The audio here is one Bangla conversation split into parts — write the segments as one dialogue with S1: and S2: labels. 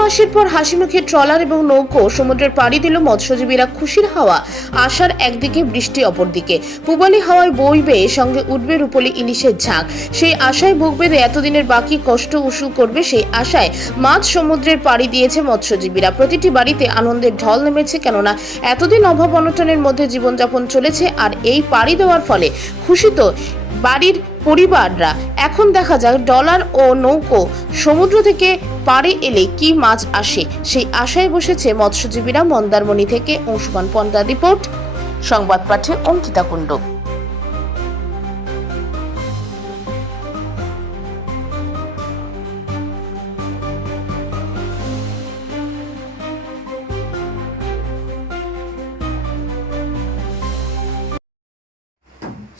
S1: মাসের পর হাসিমুখে ট্রলার এবং নৌকো সমুদ্রের পাড়ি দিল মৎস্যজীবীরা খুশির হাওয়া। আশার একদিকে বৃষ্টি, অপরদিকে পূবালি হাওয়ায় বইবে, সঙ্গে উঠবে রূপলি ইলিশের ঝাঁক। সেই আশায় বুক বেঁধে এতদিনের বাকি কষ্ট উসুল করবে সেই আশায় মাছ সমুদ্রের পাড়ি দিয়েছে মৎস্যজীবীরা। প্রতিটি বাড়িতে আনন্দের ঢল নেমেছে, কেননা এতদিন অভাব অনটনের মধ্যে জীবনযাপন চলেছে, আর এই পাড়ি দেওয়ার ফলে খুশি তো বাড়ির পরিবাররা। এখন দেখা যাক ডলার ও নৌকো সমুদ্র থেকে পাড়ে এলে কি মাছ আসে। সেই আশায় বসেছে মৎস্যজীবীরা মন্দারমণি থেকে অংশুমান পন্ডা রিপোর্ট, সংবাদ পাঠে অঙ্কিতা কুণ্ডু।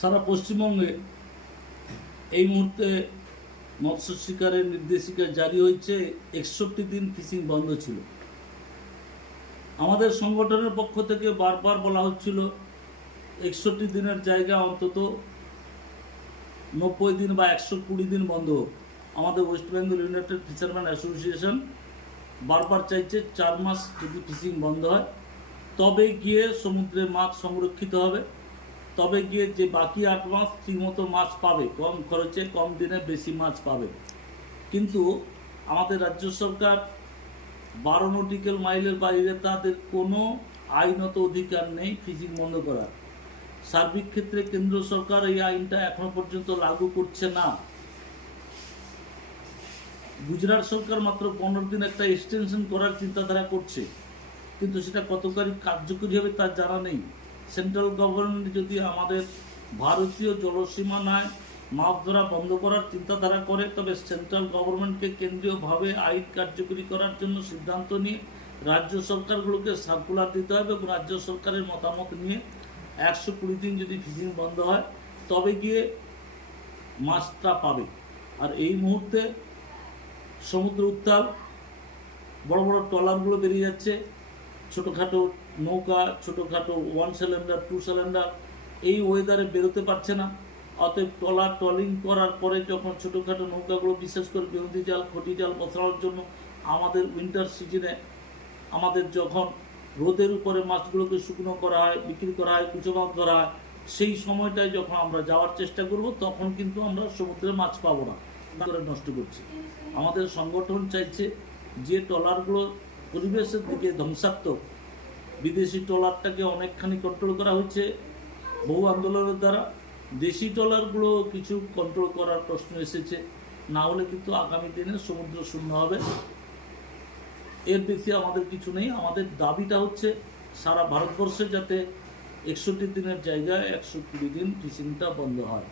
S2: সারা পশ্চিমবঙ্গে এই মুহূর্তে মৎস্য শিকারের নির্দেশিকা জারি হয়েছে। একষট্টি দিন ফিশিং বন্ধ ছিল। আমাদের সংগঠনের পক্ষ থেকে বারবার বলা হচ্ছিল, একষট্টি দিনের জায়গা অন্তত নব্বই দিন বা একশো কুড়ি দিন বন্ধ আমাদের West Bengal United fisherman association বারবার চাইছে চার মাস যদি ফিশিং বন্ধ হয় তবে গিয়ে সমুদ্রে মাছ সংরক্ষিত হবে। তবে গিয়ে যে বাকি আট মাস ঠিকমতো মাছ পাবে, কম খরচে কম দিনে বেশি মাছ পাবে। কিন্তু আমাদের রাজ্য সরকার বারো নটিক্যাল মাইলের বাইরে তাদের কোনো আইনত অধিকার নেই ফিশিং বন্ধ করার। সার্বিক ক্ষেত্রে কেন্দ্র সরকার এই আইনটা এখনও পর্যন্ত লাগু করছে না। গুজরাট সরকার মাত্র পনেরো দিন একটা এক্সটেনশন করার চিন্তাধারা করছে, কিন্তু সেটা কতকারী কার্যকরী হবে তার জানা নেই। সেন্ট্রাল গভর্নমেন্ট যদি আমাদের ভারতীয় জলসীমানায় মাছ ধরা বন্ধ করার চিন্তাধারা করে, তবে সেন্ট্রাল গভর্নমেন্টকে কেন্দ্রীয়ভাবে আইন কার্যকরী করার জন্য সিদ্ধান্ত নিয়ে রাজ্য সরকারগুলোকে সার্কুলার দিতে হবে এবং রাজ্য সরকারের মতামত নিয়ে একশো কুড়ি দিন যদি ফিশিং বন্ধ হয়, তবে গিয়ে মাছটা পাবে। আর এই মুহূর্তে সমুদ্র উত্তাল, বড় বড় ট্রলারগুলো বেরিয়ে যাচ্ছে। ছোটোখাটো নৌকা, ছোটোখাটো ওয়ান সিলিন্ডার টু সিলিন্ডার এই ওয়েদারে বেরোতে পারছে না। অতএব ট্রলার ট্রলিং করার পরে যখন ছোটোখাটো নৌকাগুলো বিশেষ করে বেহুদি জাল, খটি জাল বসানোর জন্য আমাদের উইন্টার সিজনে আমাদের যখন রোদের উপরে মাছগুলোকে শুকনো করা হয়, বিক্রি করা হয়, কুচো মাছ ধরা হয়, সেই সময়টায় যখন আমরা যাওয়ার চেষ্টা করব, তখন কিন্তু আমরা সমুদ্রে মাছ পাবো না। নষ্ট করছি। আমাদের সংগঠন চাইছে যে ট্রলারগুলো পরিবেশের দিকে ধ্বংসাত্মক। বিদেশি ট্রলারটাকে অনেকখানি কন্ট্রোল করা হয়েছে বহু আন্দোলনের দ্বারা। দেশি ট্রলারগুলো কিছু কন্ট্রোল করার প্রশ্ন এসেছে। না হলে কিন্তু আগামী দিনে সমুদ্র শূন্য হবে। এর বেশি আমাদের কিছু নেই। আমাদের দাবিটা হচ্ছে সারা ভারতবর্ষে যাতে একষট্টি দিনের জায়গায় একশো কুড়ি দিন ফিশিংটা বন্ধ হয়।